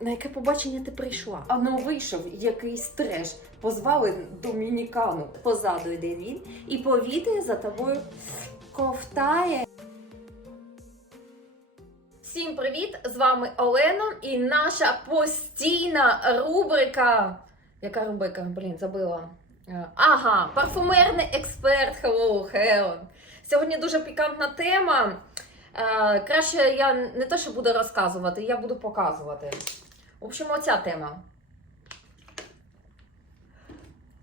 На яке побачення ти прийшла? А ну вийшов якийсь треш. Позвали домінікану. Позаду йде він і повітря за тобою ковтає. Всім привіт! З вами Олена і наша постійна рубрика. Яка рубрика? Блін, забила. Е, Ага, парфумерний експерт Hello Helen. Сьогодні дуже пікантна тема. Е, краще я не те, що буду розказувати, я буду показувати. В общем, оця тема.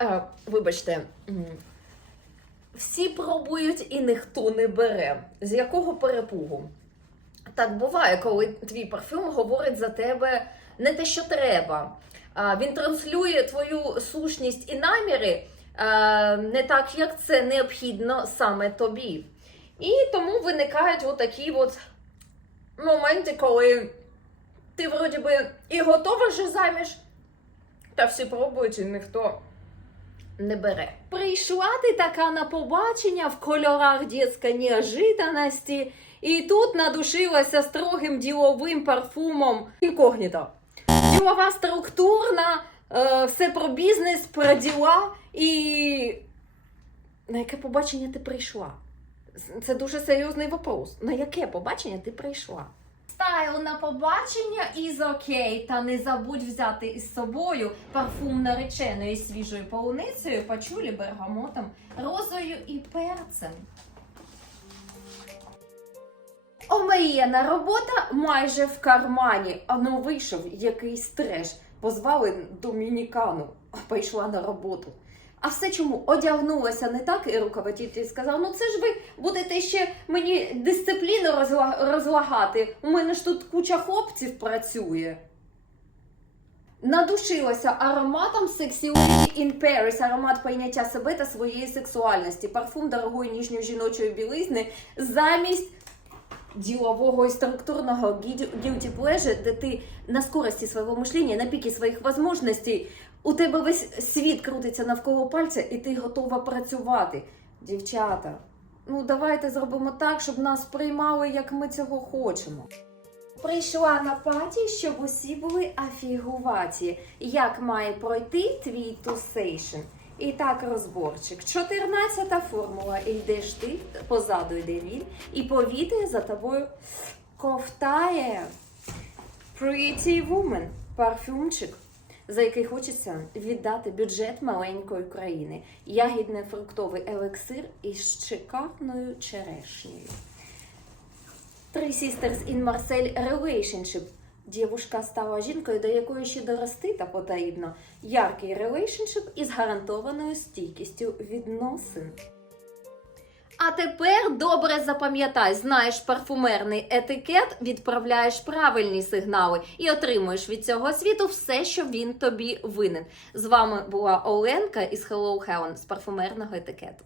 Е, вибачте. Всі пробують і ніхто не бере. З якого перепугу? Так буває, коли твій парфюм говорить за тебе не те, що треба. А, Він транслює твою сущність і наміри е, не так, як це необхідно саме тобі. І тому виникають отакі от моменти, коли ти вроді би і готова вже заміж, та всі пробують, і ніхто не бере. Прийшла ти така на побачення в кольорах дітської неожиданності, і тут надушилася строгим діловим парфумом інкогніто. Ділова структурна, е, все про бізнес, про діла і. На яке побачення ти прийшла? Це дуже серйозний вопрос. На яке побачення ти прийшла? Стайл на побачення із окей, та не забудь взяти із собою парфум нареченої свіжою полуницею, пачулі, бергамотом, розою і перцем. Омріяна робота майже в кармані. А ну вийшов якийсь треш. Позвали домінікану, а пішла на роботу. А все чому одягнулася не так, і руководитель сказав: ну це ж ви будете ще мені дисципліну розлагати. У мене ж тут куча хлопців працює. Надушилася ароматом Sexuality in Paris, аромат прийняття себе та своєї сексуальності, парфум дорогої ніжньої жіночої білизни замість ділового і структурного guilty pleasure, де ти на скорості свого мишлення, на піки своїх можливостей, у тебе весь світ крутиться навколо пальця, і ти готова працювати. Дівчата, ну давайте зробимо так, щоб нас приймали, як ми цього хочемо. Прийшла на паті, щоб усі були афігуваті. Як має пройти твій тусейшн? І так розборчик. 14 формула. Йдеш ти, позаду йде він, і повітря за тобою ковтає. Pretty Woman. Парфюмчик, за який хочеться віддати бюджет маленької країни. Ягідно-фруктовий елексир із шикарною черешнею. Three Sisters in Marseille Relationship. Дівушка стала жінкою, до якої ще дорости та потрібно. Яркий релейшншип із гарантованою стійкістю відносин. А тепер добре запам'ятай, знаєш парфумерний етикет, відправляєш правильні сигнали і отримуєш від цього світу все, що він тобі винен. З вами була Оленка із Hello Helen з парфумерного етикету.